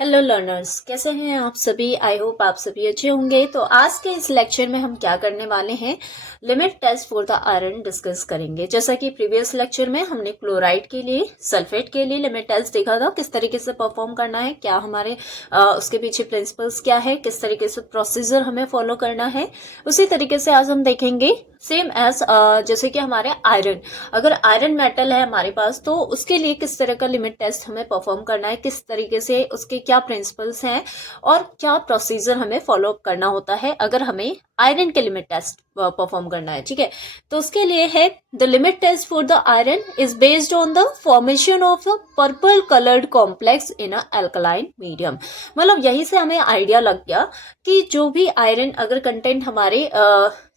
Hello learners, कैसे हैं आप सभी। आई होप आप सभी अच्छे होंगे। तो आज के इस लेक्चर में हम क्या करने वाले हैं, limit test for the iron discuss करेंगे। जैसा कि प्रीवियस लेक्चर में हमने क्लोराइड के लिए, सल्फेट के लिए लिमिट टेस्ट देखा था, किस तरीके से परफॉर्म करना है, क्या हमारे उसके पीछे प्रिंसिपल्स क्या है, किस तरीके से प्रोसीजर हमें फॉलो करना है। उसी तरीके से आज हम देखेंगे सेम एज जैसे कि हमारे आयरन, अगर आयरन मेटल है हमारे पास तो उसके लिए किस तरह का लिमिट टेस्ट हमें परफॉर्म करना है, किस तरीके से उसके क्या प्रिंसिपल्स हैं और क्या प्रोसीजर हमें फॉलो करना होता है अगर हमें आयरन के लिमिट टेस्ट परफॉर्म करना है। ठीक है, तो उसके लिए है the limit test for the iron is based on the formation of a purple coloured complex in a alkaline medium. मतलब यहीं से हमें आइडिया लग गया कि जो भी आयरन अगर कंटेंट हमारे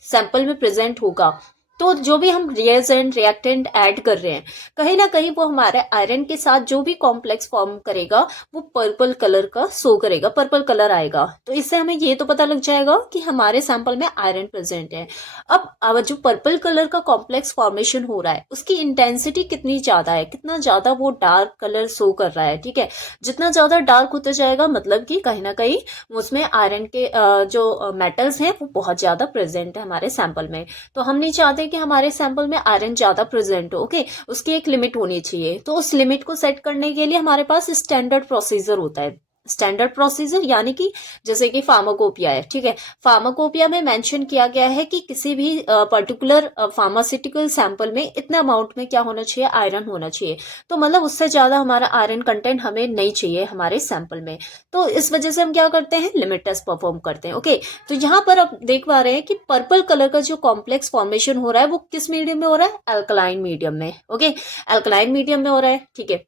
सैंपल में प्रेजेंट होगा तो जो भी हम रिएजेंट रिएक्टेंट ऐड कर रहे हैं कहीं ना कहीं वो हमारे आयरन के साथ जो भी कॉम्प्लेक्स फॉर्म करेगा वो पर्पल कलर का शो करेगा, पर्पल कलर आएगा। तो इससे हमें ये तो पता लग जाएगा कि हमारे सैंपल में आयरन प्रेजेंट है। अब जो पर्पल कलर का कॉम्प्लेक्स फॉर्मेशन हो रहा है उसकी इंटेंसिटी कितनी ज्यादा है, कितना ज्यादा वो डार्क कलर शो कर रहा है। ठीक है, जितना ज्यादा डार्क होता जाएगा मतलब कि कहीं ना कहीं उसमें आयरन के जो मेटल्स हैं वो बहुत ज्यादा प्रेजेंट है हमारे सैंपल में। तो हम नहीं चाहते कि हमारे सैंपल में आयरन ज्यादा प्रेजेंट हो। ओके, उसकी एक लिमिट होनी चाहिए। तो उस लिमिट को सेट करने के लिए हमारे पास स्टैंडर्ड प्रोसीजर होता है। स्टैंडर्ड प्रोसीजर यानी कि जैसे कि फार्माकोपिया है। ठीक है, फार्माकोपिया में मेंशन किया गया है कि किसी भी पर्टिकुलर फार्मास्यूटिकल सैंपल में इतना अमाउंट में क्या होना चाहिए, आयरन होना चाहिए। तो मतलब उससे ज्यादा हमारा आयरन कंटेंट हमें नहीं चाहिए हमारे सैंपल में। तो इस वजह से हम क्या करते हैं, लिमिट टेस्ट परफॉर्म करते हैं। ओके, तो यहाँ पर आप देख पा रहे हैं कि पर्पल कलर का जो कॉम्प्लेक्स फॉर्मेशन हो रहा है वो किस मीडियम में हो रहा है, अल्कलाइन मीडियम में। ओके, अल्कलाइन मीडियम में हो रहा है। ठीक है,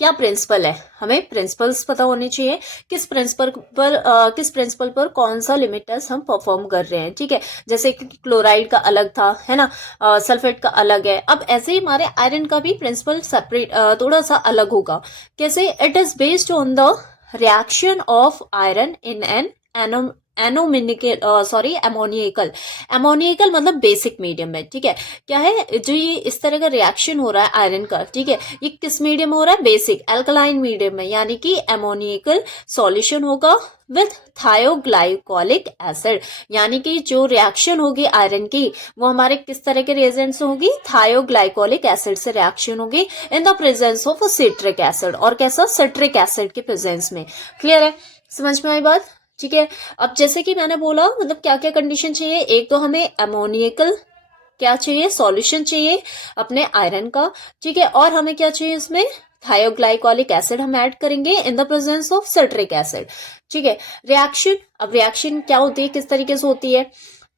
क्या प्रिंसिपल है, हमें प्रिंसिपल्स पता होने चाहिए, किस प्रिंसिपल पर कौन सा लिमिट टेस्ट हम परफॉर्म कर रहे हैं। ठीक है, जैसे कि क्लोराइड का अलग था, है ना, सल्फेट का अलग है। अब ऐसे ही हमारे आयरन का भी प्रिंसिपल सेपरेट थोड़ा सा अलग होगा। कैसे, it is based on the reaction of iron in an ammoniacal. Ammoniacal मतलब बेसिक मीडियम में। ठीक है, क्या है जो ये इस तरह का रिएक्शन हो रहा है आयरन का, ठीक है, ये किस मीडियम में हो रहा है, बेसिक अल्कलाइन मीडियम में, यानी कि एमोनियकल सॉल्यूशन होगा विथ थायोग्लाइकोलिक एसिड। यानी कि जो रिएक्शन होगी आयरन की वो हमारे किस तरह के रिएजेंट से होगी, थायोग्लाइकोलिक एसिड से रिएक्शन होगी in the presence of citric acid. और कैसा, सिट्रिक एसिड के प्रेजेंस में। क्लियर है, समझ में आई बात। ठीक है, अब जैसे कि मैंने बोला मतलब क्या क्या कंडीशन चाहिए, एक तो हमें अमोनियकल क्या चाहिए, सॉल्यूशन चाहिए अपने आयरन का। ठीक है, और हमें क्या चाहिए इसमें, थायोग्लाइकोलिक एसिड हम ऐड करेंगे in the presence of citric acid. ठीक है, रिएक्शन, अब रिएक्शन क्या होती है, किस तरीके से होती है,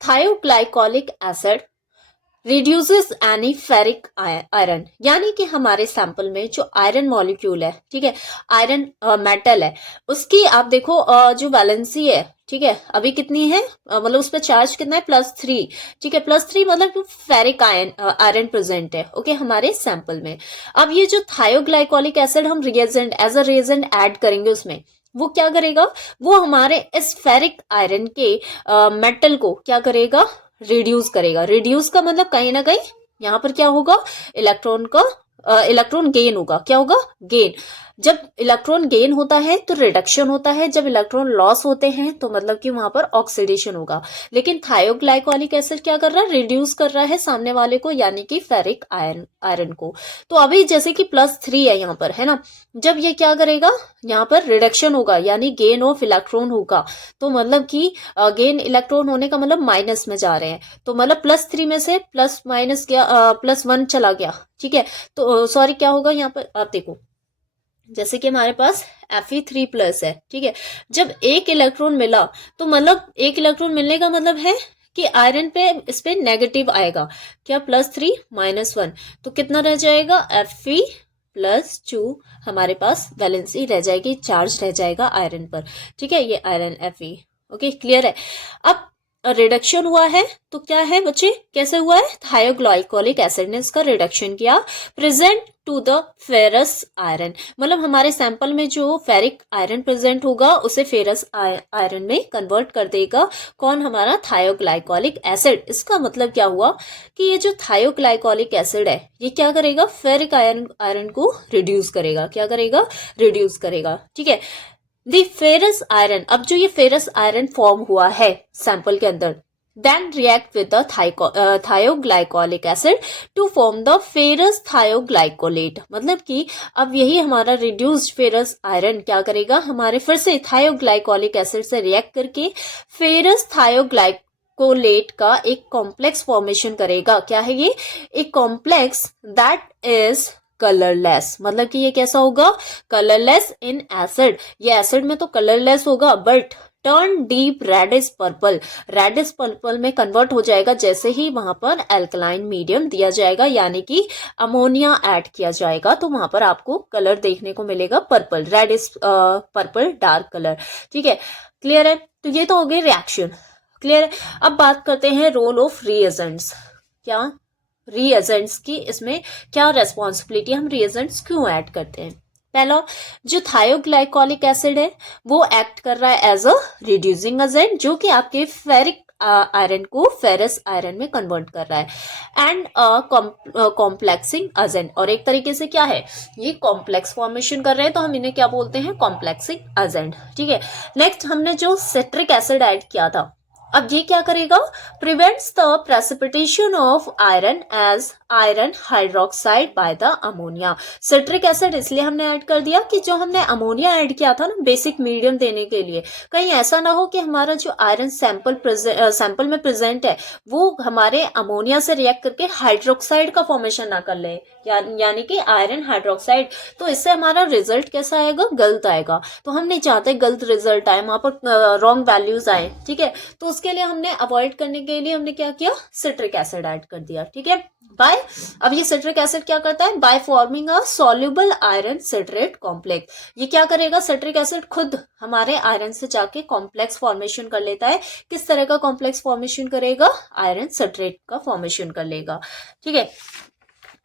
थायोग्लाइकोलिक acid reduces any ferric iron. यानी कि हमारे सैंपल में जो आयरन मॉलिक्यूल है, ठीक है, आयरन मेटल है, उसकी आप देखो जो वैलेंसी है, ठीक है, अभी कितनी है, मतलब उस पर चार्ज कितना है, +3। ठीक है, +3 मतलब फेरिक आयरन प्रेजेंट है। ओके, हमारे सैंपल में। अब ये जो थायोग्लाइकोलिक एसिड हम reagent as a reagent add करेंगे उसमें, वो क्या करेगा, वो हमारे इस फेरिक आयरन के मेटल को क्या करेगा, रिड्यूस करेगा। रिड्यूस का मतलब कहीं ना कहीं यहाँ पर क्या होगा, इलेक्ट्रॉन का इलेक्ट्रॉन गेन होगा। क्या होगा, गेन। जब इलेक्ट्रॉन गेन होता है तो रिडक्शन होता है, जब इलेक्ट्रॉन लॉस होते हैं तो मतलब कि वहां पर ऑक्सीडेशन होगा। लेकिन थायोग्लाइकोलिक एसिड क्या कर रहा है, रिड्यूस कर रहा है सामने वाले को, यानी कि फेरिक आयरन को। तो अभी जैसे कि +3 है यहाँ पर, है ना, जब ये क्या करेगा, यहाँ पर रिडक्शन होगा यानी गेन ऑफ इलेक्ट्रॉन होगा। तो मतलब कि गेन इलेक्ट्रॉन होने का मतलब माइनस में जा रहे हैं, तो मतलब +3 में से प्लस माइनस क्या, +1 चला गया। ठीक है, तो सॉरी क्या होगा यहाँ पर, आप देखो जैसे कि हमारे पास Fe3+ है। ठीक है, जब एक इलेक्ट्रॉन मिला तो मतलब एक इलेक्ट्रॉन मिलने का मतलब है कि आयरन पे इस पे नेगेटिव आएगा। क्या, +3 -1, तो कितना रह जाएगा, Fe+2 हमारे पास वैलेंसी रह जाएगी, चार्ज रह जाएगा आयरन पर। ठीक है, ये आयरन Fe। ओके, क्लियर है। अब रिडक्शन हुआ है तो क्या है बच्चे, कैसे हुआ है, थायोग्लाइकोलिक एसिड ने इसका रिडक्शन किया present to the ferrous iron. मतलब हमारे सैंपल में जो फेरिक आयरन प्रेजेंट होगा उसे फेरस आयरन में कन्वर्ट कर देगा कौन, हमारा थायोग्लाइकोलिक एसिड। इसका मतलब क्या हुआ कि ये जो थायोग्लाइकोलिक एसिड है ये क्या करेगा, फेरिक आयरन को रिड्यूस करेगा। क्या करेगा, रिड्यूस करेगा। ठीक है, द फेरस आयरन, अब जो ये फेरस आयरन फॉर्म हुआ है सैंपल के अंदर, then react with the thioglycolic acid to form the ferrous thioglycolate, मतलब कि अब यही हमारा रिड्यूस्ड फेरस आयरन क्या करेगा, हमारे फिर से थायोग्लाइकोलिक एसिड से रिएक्ट करके फेरस थायोग्लाइकोलेट का एक कॉम्प्लेक्स फॉर्मेशन करेगा। क्या है ये, एक कॉम्प्लेक्स दैट इज कलरलेस, मतलब कि ये कैसा होगा, कलरलेस इन एसिड, ये एसिड में तो कलरलेस होगा but turn deep reddish purple, reddish purple में कन्वर्ट हो जाएगा जैसे ही वहां पर एल्कलाइन मीडियम दिया जाएगा, यानी कि अमोनिया ऐड किया जाएगा, तो वहां पर आपको कलर देखने को मिलेगा purple, reddish purple dark colour. ठीक है, क्लियर है। तो ये तो हो गई रिएक्शन, क्लियर है। अब बात करते हैं रोल ऑफ रिएजेंट्स। क्या रिएजेंट्स की इसमें क्या रेस्पॉन्सिबिलिटी, हम रिएजेंट्स क्यों ऐड करते हैं। पहला, जो थायोग्लाइकोलिक एसिड है वो एक्ट कर रहा है एज अ रिड्यूसिंग एजेंट, जो कि आपके फेरिक आयरन को फेरस आयरन में कन्वर्ट कर रहा है, एंड कॉम्प्लेक्सिंग एजेंट, और एक तरीके से क्या है, ये कॉम्प्लेक्स फॉर्मेशन कर रहे हैं, तो हम इन्हें क्या बोलते हैं, कॉम्प्लेक्सिंग एजेंट। ठीक है, नेक्स्ट हमने जो सिट्रिक एसिड ऐड किया था, अब ये क्या करेगा, prevents the precipitation of iron as iron hydroxide by the ammonia. Citric acid इसलिए हमने ऐड कर दिया कि जो हमने अमोनिया ऐड किया था ना बेसिक मीडियम देने के लिए, कहीं ऐसा ना हो कि हमारा जो आयरन सैंपल में प्रेजेंट है वो हमारे अमोनिया से रिएक्ट करके हाइड्रोक्साइड का फॉर्मेशन ना कर ले, यानी कि आयरन हाइड्रोक्साइड, तो इससे हमारा रिजल्ट कैसा आएगा, गलत आएगा। तो हम नहीं चाहते गलत रिजल्ट आए, वहां पर रॉन्ग वैल्यूज आए। ठीक है, तो उसके लिए हमने अवॉइड करने के लिए हमने क्या किया, सिट्रिक एसिड ऐड कर दिया। ठीक है, बाय, अब ये सिट्रिक एसिड क्या करता है, by forming a soluble iron citrate complex, ये क्या करेगा, सिट्रिक एसिड खुद हमारे आयरन से जाके कॉम्प्लेक्स फॉर्मेशन कर लेता है। किस तरह का कॉम्प्लेक्स फॉर्मेशन करेगा, आयरन सिट्रेट का फॉर्मेशन कर लेगा। ठीक है,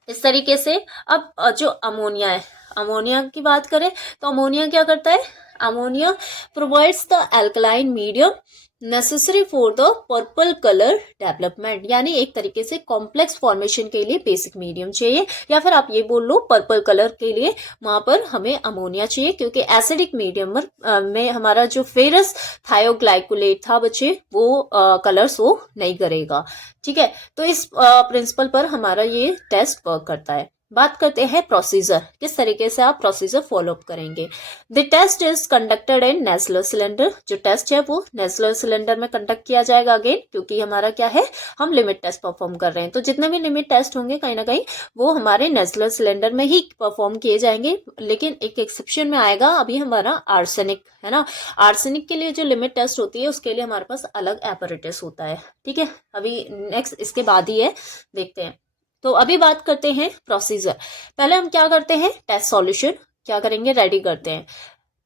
इस तरीके से। अब जो अमोनिया है, अमोनिया की बात करें तो अमोनिया क्या करता है, ammonia provides the alkaline medium necessary for the purple colour development, यानी एक तरीके से कॉम्प्लेक्स फॉर्मेशन के लिए बेसिक मीडियम चाहिए, या फिर आप ये बोल लो पर्पल कलर के लिए वहां पर हमें अमोनिया चाहिए, क्योंकि एसिडिक मीडियम में हमारा जो फेरस थायोग्लाइकोलेट था बच्चे वो कलर शो नहीं करेगा। ठीक है, तो इस प्रिंसिपल पर हमारा ये टेस्ट वर्क करता है। बात करते हैं प्रोसीजर, किस तरीके से आप प्रोसीजर फॉलो अप करेंगे। The test is conducted in Nessler cylinder, जो टेस्ट है वो नेस्लर सिलेंडर में कंडक्ट किया जाएगा अगेन, क्योंकि हमारा क्या है, हम लिमिट टेस्ट परफॉर्म कर रहे हैं, तो जितने भी लिमिट टेस्ट होंगे कहीं ना कहीं वो हमारे नेस्लर सिलेंडर में ही परफॉर्म किए जाएंगे। लेकिन एक एक्सेप्शन में आएगा, अभी हमारा आर्सेनिक है ना, आर्सेनिक के लिए जो लिमिट टेस्ट होती है उसके लिए हमारे पास अलग एपरेटस होता है। ठीक है, अभी नेक्स्ट इसके बाद ही है, देखते हैं। तो अभी बात करते हैं प्रोसीजर। पहले हम क्या करते हैं, टेस्ट सॉल्यूशन क्या करेंगे, रेडी करते हैं।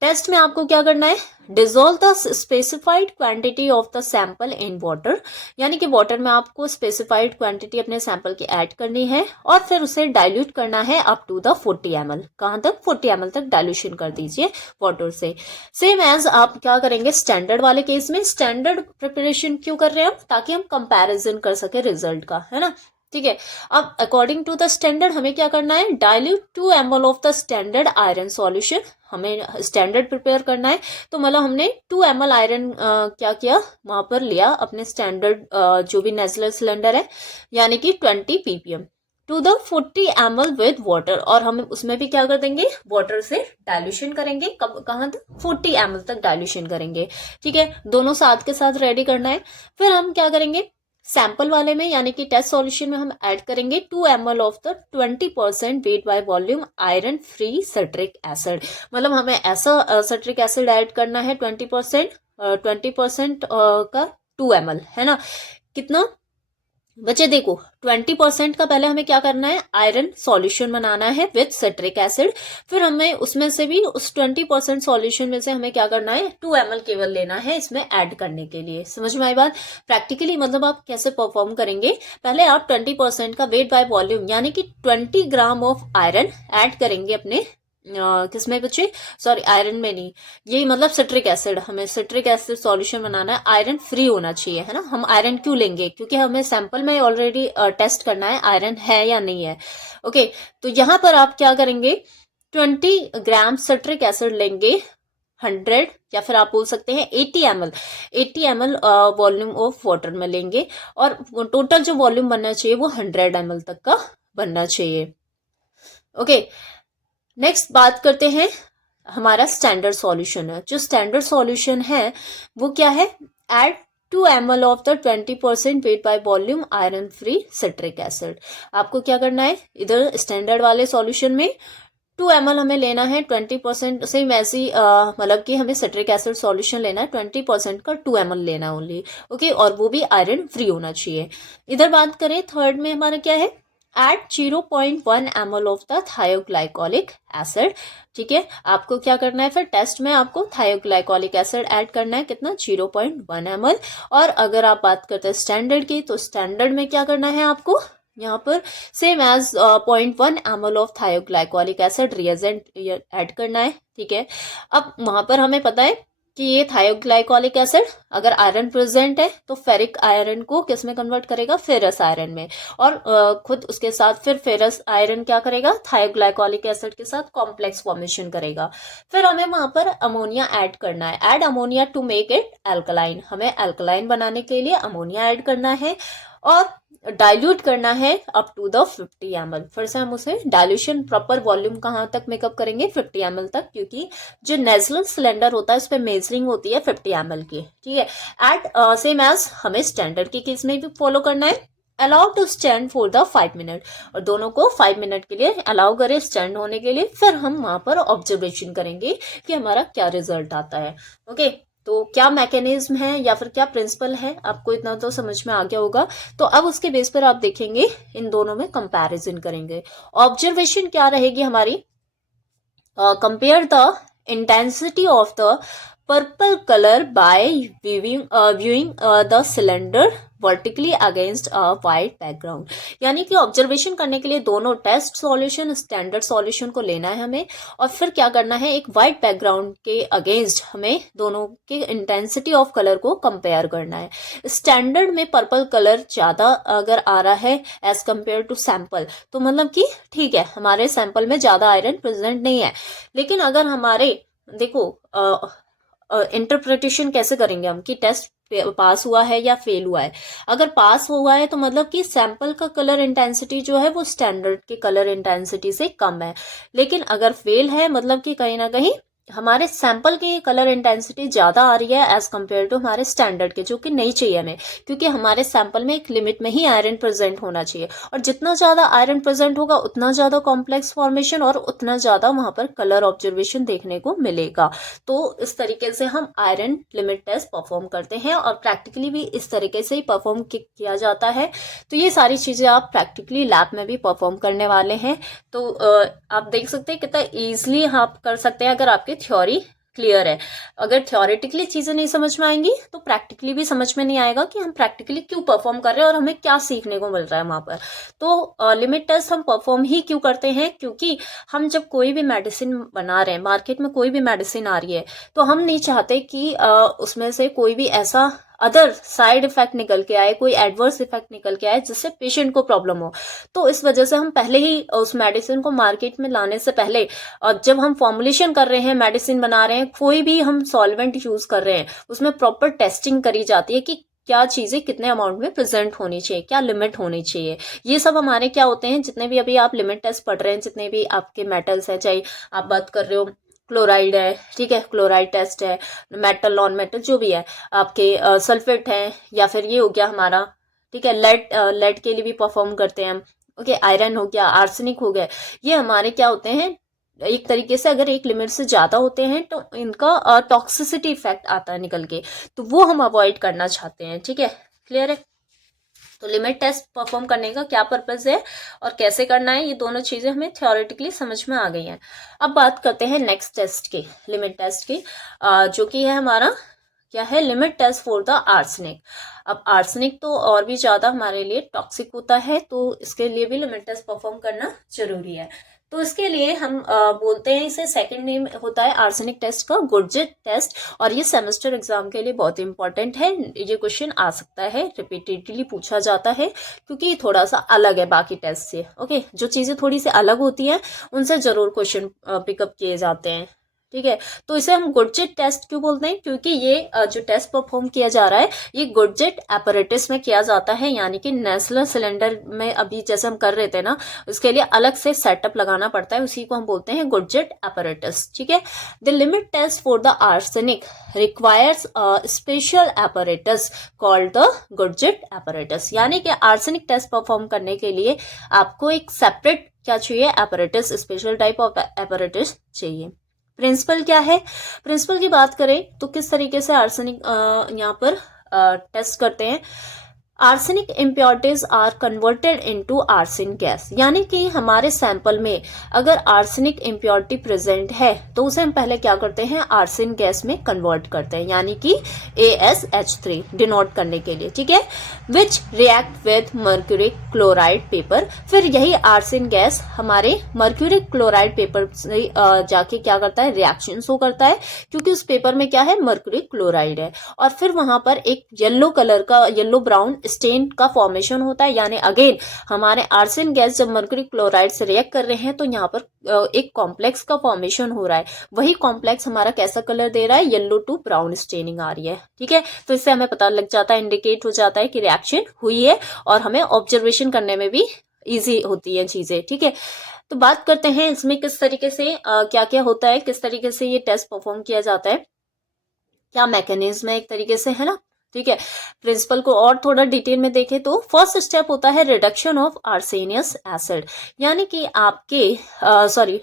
टेस्ट में आपको क्या करना है, dissolve the specified quantity of the sample in water, यानी कि वाटर में आपको स्पेसिफाइड क्वांटिटी अपने सैंपल की ऐड करनी है और फिर उसे डाइल्यूट करना है अप टू द 40 ml। कहां तक, 40 ml तक डाइल्यूशन कर दीजिए वाटर से। सेम एज आप क्या करेंगे स्टैंडर्ड वाले केस में, स्टैंडर्ड प्रिपरेशन क्यों कर रहे हैं हम, ताकि हम कंपैरिजन कर सके रिजल्ट का, है ना। ठीक है, अब अकॉर्डिंग टू द स्टैंडर्ड हमें क्या करना है, dilute 2 ml of the standard iron solution, हमें स्टैंडर्ड प्रिपेयर करना है, तो मतलब हमने 2 ml आयरन क्या किया, वहां पर लिया अपने स्टैंडर्ड जो भी नेस्लर सिलेंडर है, यानी कि 20 ppm to the 40 ml with water, और हम उसमें भी क्या कर देंगे, वाटर से डाइल्यूशन करेंगे, कहाँ तक, 40 ml तक डाइल्यूशन करेंगे। ठीक है, दोनों साथ के साथ रेडी करना है। फिर हम क्या करेंगे, सैंपल वाले में यानी कि टेस्ट सॉल्यूशन में हम ऐड करेंगे 2 ml of the 20% weight by volume iron free citric acid, मतलब हमें ऐसा सिट्रिक एसिड ऐड करना है 20% का 2 ml, है ना। कितना बच्चे देखो, 20% का पहले हमें क्या करना है, आयरन सॉल्यूशन बनाना है विद सिट्रिक एसिड, फिर हमें उसमें से भी उस 20% सॉल्यूशन में से हमें क्या करना है, 2 ml केवल लेना है इसमें ऐड करने के लिए। समझ में आई बात, प्रैक्टिकली मतलब आप कैसे परफॉर्म करेंगे, पहले आप 20% का वेट बाय वॉल्यूम यानी कि 20 ग्राम ऑफ आयरन ऐड करेंगे अपने किसमें बच्चे, सॉरी आयरन में नहीं, ये मतलब सिट्रिक एसिड, हमें सिट्रिक एसिड सॉल्यूशन बनाना है, आयरन फ्री होना चाहिए, है ना। हम आयरन क्यों लेंगे, क्योंकि हमें सैंपल में ऑलरेडी टेस्ट करना है आयरन है या नहीं है। ओके, तो यहाँ पर आप क्या करेंगे, 20 ग्राम सिट्रिक एसिड लेंगे 100 या फिर आप बोल सकते हैं 80 ml वॉल्यूम ऑफ वाटर में लेंगे और टोटल जो वॉल्यूम बनना चाहिए वो 100 ml तक का बनना चाहिए। ओके, नेक्स्ट बात करते हैं, हमारा स्टैंडर्ड सॉल्यूशन है। जो स्टैंडर्ड सॉल्यूशन है वो क्या है, add 2 ml of the 20% weight by volume iron free citric acid. आपको क्या करना है, इधर स्टैंडर्ड वाले सॉल्यूशन में 2 ml हमें लेना है, 20% सेम ऐसी मतलब कि हमें सिट्रिक एसिड सॉल्यूशन लेना है, 20% का 2 ml लेना ओनली। ओके, और वो भी आयरन फ्री होना चाहिए। इधर बात करें थर्ड में हमारा क्या है, add 0.1 ml of the thioglycolic acid. ठीक है, आपको क्या करना है, फिर टेस्ट में आपको थायोग्लाइकोलिक एसिड ऐड करना है, कितना, 0.1 ml। और अगर आप बात करते हैं स्टैंडर्ड की, तो स्टैंडर्ड में क्या करना है आपको, यहाँ पर same as 0.1 ml of thioglycolic acid reagent add करना है। ठीक है, अब वहां पर हमें पता है कि ये थायोग्लाइकोलिक एसिड अगर आयरन प्रेजेंट है तो फेरिक आयरन को किस में कन्वर्ट करेगा, फेरस आयरन में, और खुद उसके साथ फिर फेरस आयरन क्या करेगा, थायोग्लाइकोलिक एसिड के साथ कॉम्प्लेक्स फॉर्मेशन करेगा। फिर हमें वहां पर अमोनिया ऐड करना है, add ammonia to make it alkaline. हमें एल्कलाइन बनाने के लिए अमोनिया ऐड करना है और डाइल्यूट करना है अप टू द 50 ml। फिर से हम उसे डाइल्यूशन प्रॉपर वॉल्यूम कहाँ तक मेकअप करेंगे, 50 ml तक, क्योंकि जो नेजल सिलेंडर होता है उस पर मेजरिंग होती है 50 ml की। ठीक है, एट सेम एज हमें स्टैंडर्ड की केस में भी फॉलो करना है, allow to stand for the 5 minute, और दोनों को 5 मिनट के लिए अलाउ करें स्टैंड होने के लिए। फिर हम वहां पर ऑब्जर्वेशन करेंगे कि हमारा क्या रिजल्ट आता है। ओके, तो क्या मैकेनिज्म है या फिर क्या प्रिंसिपल है, आपको इतना तो समझ में आ गया होगा। तो अब उसके बेस पर आप देखेंगे, इन दोनों में कंपैरिजन करेंगे। ऑब्जर्वेशन क्या रहेगी हमारी, compare the intensity of the purple colour bye viewing the cylinder vertically against a white background. यानी कि ऑब्जर्वेशन करने के लिए दोनों टेस्ट सॉल्यूशन, स्टैंडर्ड सॉल्यूशन को लेना है हमें, और फिर क्या करना है, एक वाइट बैकग्राउंड के अगेंस्ट हमें दोनों की इंटेंसिटी ऑफ कलर को कंपेयर करना है। स्टैंडर्ड में पर्पल कलर ज्यादा अगर आ रहा है एज कंपेयर टू सैंपल, तो मतलब कि ठीक है, हमारे सैंपल में ज्यादा आयरन प्रेजेंट नहीं है। लेकिन अगर हमारे, देखो इंटरप्रिटेशन कैसे करेंगे हम कि टेस्ट पास हुआ है या फेल हुआ है। अगर पास हुआ है तो मतलब कि सैंपल का कलर इंटेंसिटी जो है वो स्टैंडर्ड के कलर इंटेंसिटी से कम है। लेकिन अगर फेल है मतलब कि कहीं ना कहीं हमारे सैंपल की कलर इंटेंसिटी ज्यादा आ रही है एज कंपेयर टू हमारे स्टैंडर्ड के, जो कि नहीं चाहिए हमें, क्योंकि हमारे सैंपल में एक लिमिट में ही आयरन प्रेजेंट होना चाहिए, और जितना ज्यादा आयरन प्रेजेंट होगा उतना ज्यादा कॉम्प्लेक्स फॉर्मेशन और उतना ज्यादा वहां पर कलर ऑब्जर्वेशन देखने को मिलेगा। तो इस तरीके से हम आयरन लिमिट टेस्ट परफॉर्म करते हैं, और प्रैक्टिकली भी इस तरीके से ही परफॉर्म किया जाता है। तो ये सारी चीजें आप प्रैक्टिकली लैब में भी परफॉर्म करने वाले हैं। तो आप देख सकते हैं कितना ईजिली आप कर सकते हैं अगर आपकी थ्योरी क्लियर है। अगर थ्योरेटिकली चीजें नहीं समझ में आएंगी तो प्रैक्टिकली भी समझ में नहीं आएगा कि हम प्रैक्टिकली क्यों परफॉर्म कर रहे हैं और हमें क्या सीखने को मिल रहा है वहां पर। तो लिमिट टेस्ट हम परफॉर्म ही क्यों करते हैं, क्योंकि हम जब कोई भी मेडिसिन बना रहे हैं, मार्केट में कोई भी मेडिसिन आ रही है, तो हम नहीं चाहते कि उसमें से कोई भी ऐसा अदर साइड इफेक्ट निकल के आए, कोई एडवर्स इफेक्ट निकल के आए जिससे पेशेंट को प्रॉब्लम हो। तो इस वजह से हम पहले ही उस मेडिसिन को मार्केट में लाने से पहले, और जब हम फॉर्मुलेशन कर रहे हैं, मेडिसिन बना रहे हैं, कोई भी हम सॉल्वेंट यूज कर रहे हैं, उसमें प्रॉपर टेस्टिंग करी जाती है कि क्या चीजें कितने अमाउंट में प्रेजेंट होनी चाहिए, क्या लिमिट होनी चाहिए। ये सब हमारे क्या होते हैं, जितने भी अभी आप लिमिट टेस्ट पढ़ रहे हैं, जितने भी आपके मेटल्स हैं, चाहे आप बात कर रहे हो क्लोराइड है, ठीक है, क्लोराइड टेस्ट है, मेटल नॉन मेटल जो भी है, आपके सल्फेट है, या फिर ये हो गया हमारा, ठीक है, लेड के लिए भी परफॉर्म करते हैं हम। ओके, आयरन हो गया, आर्सेनिक हो गया, ये हमारे क्या होते हैं, एक तरीके से अगर एक लिमिट से ज्यादा होते हैं तो इनका टॉक्सिसिटी इफेक्ट आता है निकल के, तो वो हम अवॉइड करना चाहते हैं। ठीक है, क्लियर है। तो लिमिट टेस्ट परफॉर्म करने का क्या पर्पस है और कैसे करना है, ये दोनों चीजें हमें थ्योरेटिकली समझ में आ गई हैं। अब बात करते हैं नेक्स्ट टेस्ट की, लिमिट टेस्ट की, जो कि है हमारा क्या है, limit test for the arsenic. अब आर्सेनिक तो और भी ज्यादा हमारे लिए टॉक्सिक होता है, तो इसके लिए भी लिमिट टेस्ट परफॉर्म करना जरूरी है। तो इसके लिए हम बोलते हैं, इसे सेकंड नेम होता है आर्सेनिक टेस्ट का, गुडजेट टेस्ट, और ये सेमेस्टर एग्जाम के लिए बहुत इंपॉर्टेंट है। ये क्वेश्चन आ सकता है, रिपीटेडली पूछा जाता है, क्योंकि ये थोड़ा सा अलग है बाकी टेस्ट से। ओके, जो चीजें थोड़ी सी अलग होती हैं उनसे जरूर क्वेश्चन पिकअप किए जाते हैं। ठीक है। तो इसे हम गुडजेट टेस्ट क्यों बोलते हैं, क्योंकि ये जो टेस्ट परफॉर्म किया जा रहा है ये गुडजेट एपरेटिस में किया जाता है, यानी कि नेस्लर सिलेंडर में अभी जैसे हम कर रहे थे ना, उसके लिए अलग से सेटअप लगाना पड़ता है, उसी को हम बोलते हैं गुडजेट एपरेटिस। ठीक है। The limit test for the arsenic requires special apparatus called the Gutzeit apparatus, यानी कि आर्सेनिक टेस्ट परफॉर्म करने के लिए आपको एक सेपरेट क्या चाहिए, apparatus, special type of apparatus चाहिए। प्रिंसिपल क्या है, प्रिंसिपल की बात करें तो किस तरीके से आर्सेनिक यहाँ पर टेस्ट करते हैं। Arsenic impurities are converted into arsine gas, यानी कि हमारे सैंपल में अगर आर्सेनिक इम्प्योरिटी प्रेजेंट है तो उसे हम पहले क्या करते हैं, आर्सेन गैस में कन्वर्ट करते हैं, यानी कि AsH3 डिनोट करने के लिए। ठीक है। विच react with mercury chloride paper, फिर यही आर्सेन गैस हमारे मर्क्यूरी क्लोराइड पेपर से जाके क्या करता है, रिएक्शन शो करता है, क्योंकि उस पेपर में क्या है, मर्क्यूरी क्लोराइड है, और फिर वहां पर एक येलो कलर का, येलो ब्राउन स्टेन का फॉर्मेशन होता है। यानी अगेन हमारे आर्सेन गैस जब मर्क्यूरी क्लोराइड से रिएक्ट कर रहे हैं तो यहाँ पर एक कॉम्प्लेक्स का फॉर्मेशन हो रहा है, वही कॉम्प्लेक्स हमारा कैसा कलर दे रहा है, येलो टू ब्राउन स्टेनिंग आ रही है। ठीक है। तो इससे हमें पता लग जाता है, इंडिकेट हो जाता है कि रिएक्शन हुई है, और हमें ऑब्जर्वेशन करने में भी ईजी होती है चीजें। ठीक है। तो बात करते हैं इसमें किस तरीके से क्या क्या होता है, किस तरीके से ये टेस्ट परफॉर्म किया जाता है, क्या मैकेनिज्म है एक तरीके से, है ना। ठीक है। प्रिंसिपल को और थोड़ा डिटेल में देखें तो फर्स्ट स्टेप होता है रिडक्शन ऑफ आर्सेनियस एसिड, यानी कि आपके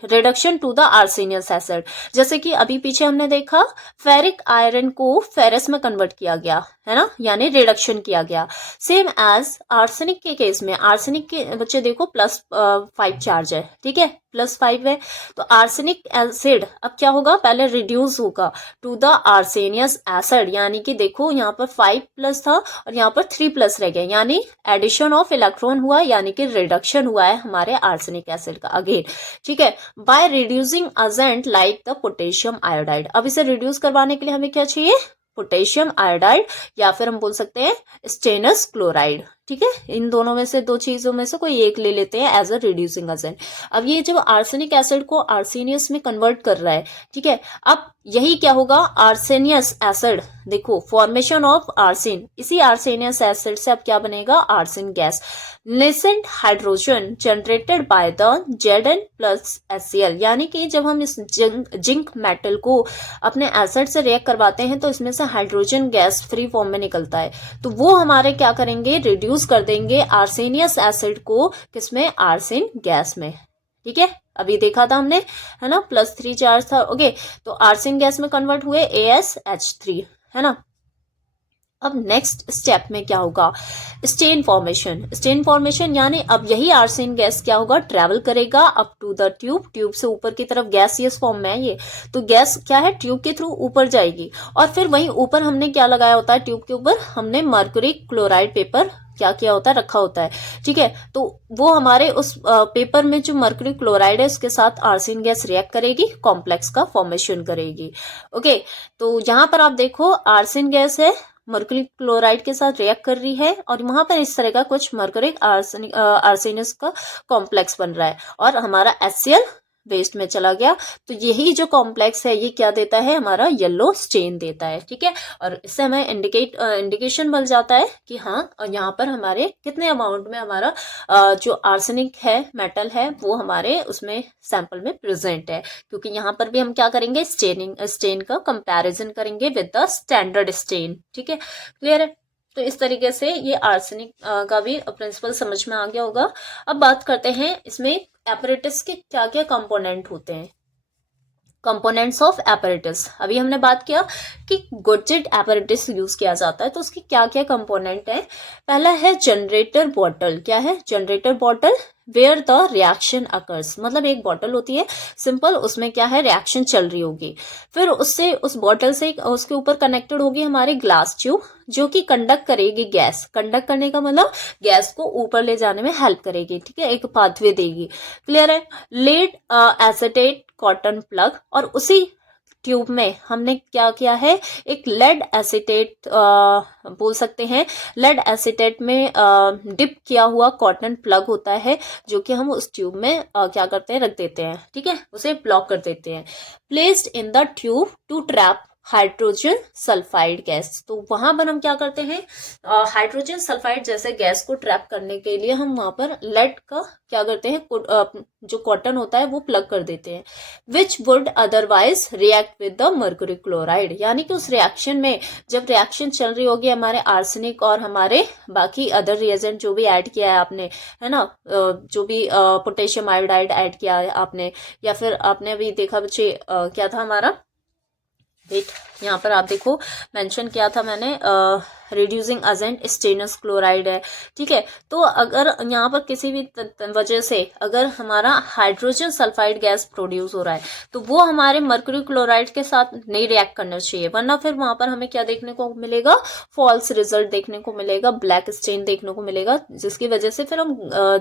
रिडक्शन टू द आर्सेनियस एसिड। जैसे कि अभी पीछे हमने देखा फेरिक आयरन को फेरस में कन्वर्ट किया गया है ना, यानी रिडक्शन किया गया। सेम एज आर्सेनिक के केस में, आर्सेनिक के बच्चे देखो +5 चार्ज है, ठीक है, +5 है, तो आर्सेनिक एसिड अब क्या होगा, पहले रिड्यूस होगा टू द आर्सेनियस एसिड, यानी कि देखो यहाँ पर 5+ था और यहाँ पर 3+ रह गया, यानी एडिशन ऑफ इलेक्ट्रॉन हुआ, यानी कि रिडक्शन हुआ है हमारे आर्सेनिक एसिड का अगेन। ठीक है। By reducing agent like the potassium iodide, अब इसे रिड्यूस करवाने के लिए हमें क्या चाहिए, पोटेशियम आयोडाइड, या फिर हम बोल सकते हैं स्टेनस क्लोराइड। ठीक है। इन दोनों में से, दो चीजों में से कोई एक ले लेते हैं एज अ रिड्यूसिंग एजेंट। अब ये जब आर्सेनिक एसिड को आर्सेनियस में कन्वर्ट कर रहा है, ठीक है, अब यही क्या होगा, आर्सेनियस एसिड, देखो फॉर्मेशन ऑफ आर्सेन, इसी आर्सेनियस एसिड से अब क्या बनेगा, arsine gas. Nascent hydrogen generated by the Zn+HCl, यानी कि जब हम इस जिंक मेटल को अपने एसिड से रिएक्ट करवाते हैं तो इसमें से हाइड्रोजन गैस फ्री फॉर्म में निकलता है, तो वो हमारे क्या करेंगे, रिड्यूस कर देंगे आर्सेनियस एसिड को किसमें, आर्सेन गैस में। ठीक है। अभी देखा था हमने, है ना, +3 चार्ज था, ओके, तो आर्सेन गैस में कन्वर्ट हुए AsH3, है ना। अब नेक्स्ट स्टेप में क्या होगा, स्टेन फॉर्मेशन। स्टेन फॉर्मेशन यानी अब यही आर्सेन गैस क्या होगा, ट्रेवल करेगा up to the tube, tube से ऊपर की तरफ गैसियस फॉर्म में है ये, तो गैस क्या है, ट्यूब के थ्रू ऊपर जाएगी, और फिर वहीं ऊपर हमने क्या लगाया होता है, ट्यूब के ऊपर हमने मर्क्यूरी क्लोराइड पेपर क्या किया होता है, रखा होता है। ठीक है। तो वो हमारे उस पेपर में जो मर्क्यूरी क्लोराइड है उसके साथ आर्सेन गैस रिएक्ट करेगी, कॉम्प्लेक्स का फॉर्मेशन करेगी। ओके। तो यहाँ पर आप देखो आर्सेन गैस है, मर्क्यूरी क्लोराइड के साथ रिएक्ट कर रही है, और वहां पर इस तरह का कुछ मर्क्यूरिक आर्सेनियस का कॉम्प्लेक्स बन रहा है, और हमारा HCl वेस्ट में चला गया, तो यही जो कॉम्प्लेक्स है ये क्या देता है, हमारा येलो स्टेन देता है। ठीक है। और इससे हमें इंडिकेशन मिल जाता है कि हाँ यहाँ पर हमारे कितने अमाउंट में हमारा जो आर्सेनिक है, मेटल है, वो हमारे उसमें सैंपल में प्रेजेंट है, क्योंकि यहाँ पर भी हम क्या करेंगे, स्टेन का कंपैरिजन करेंगे विद द स्टैंडर्ड स्टेन। ठीक है। क्लियर है। तो इस तरीके से ये आर्सेनिक का भी प्रिंसिपल समझ में आ गया होगा। अब बात करते हैं इसमें एपरेटस के क्या क्या कंपोनेंट होते हैं। कंपोनेंट्स ऑफ एपरेटस, अभी हमने बात किया कि गुडजेट एपरेटस यूज किया जाता है, तो उसके क्या क्या कंपोनेंट है। पहला है जनरेटर बॉटल, क्या है, generator bottle where the reaction occurs, मतलब एक बॉटल होती है सिंपल, उसमें क्या है, रिएक्शन चल रही होगी, फिर उससे उस बॉटल से उसके ऊपर कनेक्टेड होगी हमारी ग्लास ट्यूब, जो कि कंडक्ट करेगी गैस, कंडक्ट करने का मतलब गैस को ऊपर ले जाने में हेल्प करेगी। ठीक है। एक पाथवे देगी। क्लियर है। लेड एसेटेट कॉटन प्लग, और उसी ट्यूब में हमने क्या किया है, एक लेड एसीटेट बोल सकते हैं, लेड एसीटेट में डिप किया हुआ कॉटन प्लग होता है, जो कि हम उस ट्यूब में क्या करते हैं, रख देते हैं, ठीक है, उसे ब्लॉक कर देते हैं। Placed in the tube to trap hydrogen sulphide gas, तो वहां पर हम क्या करते हैं, हाइड्रोजन सल्फाइड जैसे गैस को ट्रैप करने के लिए हम वहां पर लेड का क्या करते हैं, जो कॉटन होता है वो प्लग कर देते हैं, which would otherwise react with the mercury chloride, यानी कि उस रिएक्शन में जब रिएक्शन चल रही होगी हमारे आर्सेनिक और हमारे बाकी अदर रिएजेंट जो भी ऐड किया है आपने, है ना, जो भी पोटेशियम आयोडाइड ऐड किया है आपने, या फिर आपने अभी देखा बच्चे क्या था हमारा, वेट, यहाँ पर आप देखो मेंशन किया था मैंने, रिड्यूसिंग एजेंट स्टेनस क्लोराइड है, ठीक है। तो अगर यहाँ पर किसी भी वजह से अगर हमारा हाइड्रोजन सल्फाइड गैस प्रोड्यूस हो रहा है, तो वो हमारे मर्क्यूरी क्लोराइड के साथ नहीं रिएक्ट करना चाहिए, वरना फिर वहां पर हमें क्या देखने को मिलेगा, फॉल्स रिजल्ट देखने को मिलेगा, ब्लैक स्टेन देखने को मिलेगा, जिसकी वजह से फिर हम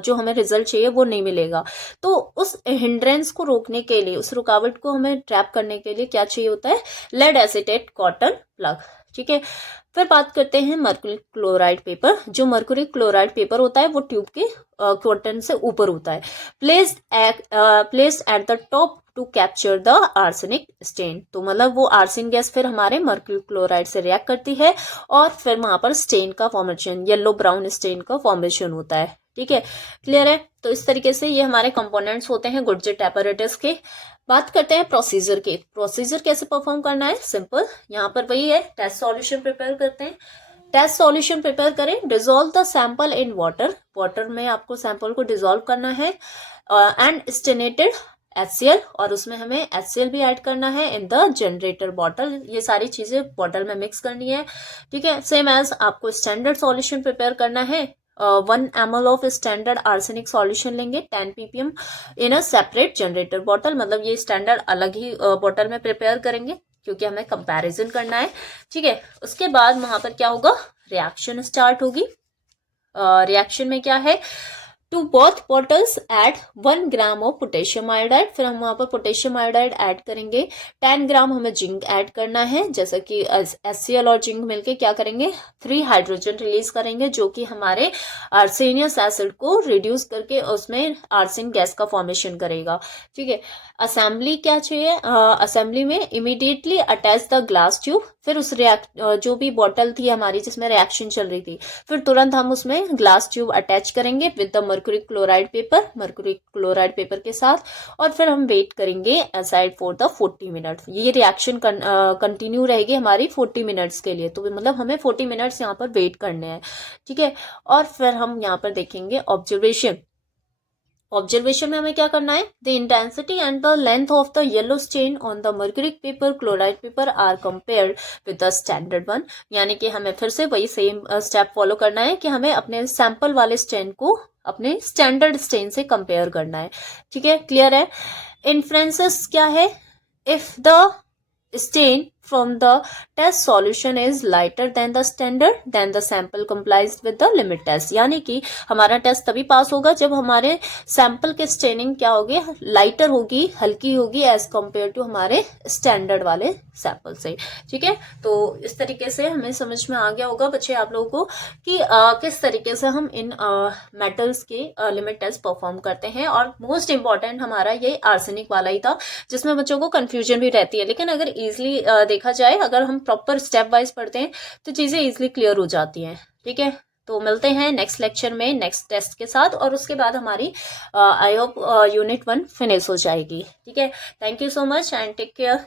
जो हमें रिजल्ट चाहिए वो नहीं मिलेगा। तो उस हिंड्रेंस को रोकने के लिए, उस रुकावट को हमें ट्रैप करने के लिए क्या चाहिए होता है, लेड एसीटेट कॉटन प्लग, ठीक है। फिर बात करते हैं मर्क्यूरी क्लोराइड पेपर। जो मर्क्यूरी क्लोराइड पेपर होता है वो ट्यूब के कॉटन से ऊपर होता है, placed at the top to capture the arsenic stain, तो मतलब वो आर्सेनिक गैस फिर हमारे मर्क्यूरी क्लोराइड से रिएक्ट करती है और फिर वहां पर स्टेन का फॉर्मेशन, येलो ब्राउन स्टेन का फॉर्मेशन होता है, ठीक है, क्लियर है। तो इस तरीके से ये हमारे कंपोनेंट्स होते हैं गुडजेट एपैरेटस के। बात करते हैं प्रोसीजर के, प्रोसीजर कैसे परफॉर्म करना है, सिंपल, यहाँ पर वही है, टेस्ट सॉल्यूशन प्रिपेयर करते हैं, टेस्ट सॉल्यूशन प्रिपेयर करें, dissolve the sample in water, water में आपको सैंपल को डिसॉल्व करना है, एंड स्टेनेटेड HCl, और उसमें हमें HCl भी ऐड करना है इन द जनरेटर बॉटल, ये सारी चीजें बॉटल में मिक्स करनी है, ठीक है। सेम एज आपको स्टैंडर्ड सॉल्यूशन प्रिपेयर करना है, 1 ml of standard arsenic solution लेंगे 10 ppm in a separate generator bottle, मतलब ये स्टैंडर्ड अलग ही बॉटल में प्रिपेयर करेंगे क्योंकि हमें कंपैरिजन करना है, ठीक है। उसके बाद वहां पर क्या होगा, रिएक्शन स्टार्ट होगी, रिएक्शन में क्या है, to both bottles add 1 gram of potassium iodide, फिर हम वहां पर पोटेशियम आयोडाइड ऐड करेंगे, 10 ग्राम हमें जिंक ऐड करना है, जैसा कि HCl और जिंक मिलके क्या करेंगे, 3 हाइड्रोजन रिलीज करेंगे, जो कि हमारे आर्सेनियस एसिड को रिड्यूस करके उसमें आर्सेन गैस का फॉर्मेशन करेगा, ठीक है। असेंबली क्या चाहिए, असेंबली में immediately attach the glass tube, फिर उस जो भी बॉटल थी हमारी जिसमें रिएक्शन चल रही थी, फिर तुरंत हम उसमें ग्लास ट्यूब अटैच करेंगे with the mercury chloride paper, mercury chloride paper के साथ, और फिर हम वेट करेंगे असाइड फॉर द 40 मिनट, ये रिएक्शन कंटिन्यू रहेगी हमारी 40 मिनट्स के लिए, तो मतलब हमें 40 मिनट्स यहाँ पर वेट करने हैं, ठीक है। और फिर हम यहाँ पर देखेंगे ऑब्जर्वेशन, ऑब्जर्वेशन में हमें क्या करना है, the intensity and the length of the yellow stain on the mercury paper, chloride paper are compared with the standard one, यानी कि हमें फिर से वही सेम स्टेप फॉलो करना है कि हमें अपने सैंपल वाले स्टेन को अपने स्टैंडर्ड स्टेन से कंपेयर करना है, ठीक है, क्लियर है। इन्फ्रेंसेस क्या है, if the stain from the test solution is lighter than the standard then the sample complies with the limit test, यानी कि हमारा टेस्ट तभी पास होगा जब हमारे सैंपल के स्टेनिंग क्या होगी, लाइटर होगी, हल्की होगी एज कंपेयर टू हमारे स्टैंडर्ड वाले सैंपल से, ठीक है। तो इस तरीके से हमें समझ में आ गया होगा बच्चे आप लोगों को कि किस तरीके से हम इन मेटल्स के लिमिट टेस्ट परफॉर्म करते हैं, और मोस्ट इंपॉर्टेंट हमारा ये आर्सेनिक वाला ही था जिसमें बच्चों को कंफ्यूजन भी रहती है, लेकिन अगर इजिली देखा जाए, अगर हम प्रॉपर स्टेप वाइज पढ़ते हैं तो चीजें इजिली क्लियर हो जाती हैं, ठीक है। तो मिलते हैं नेक्स्ट लेक्चर में नेक्स्ट टेस्ट के साथ, और उसके बाद हमारी आई होप यूनिट 1 फिनिश हो जाएगी, ठीक है। Thank you so much and take care.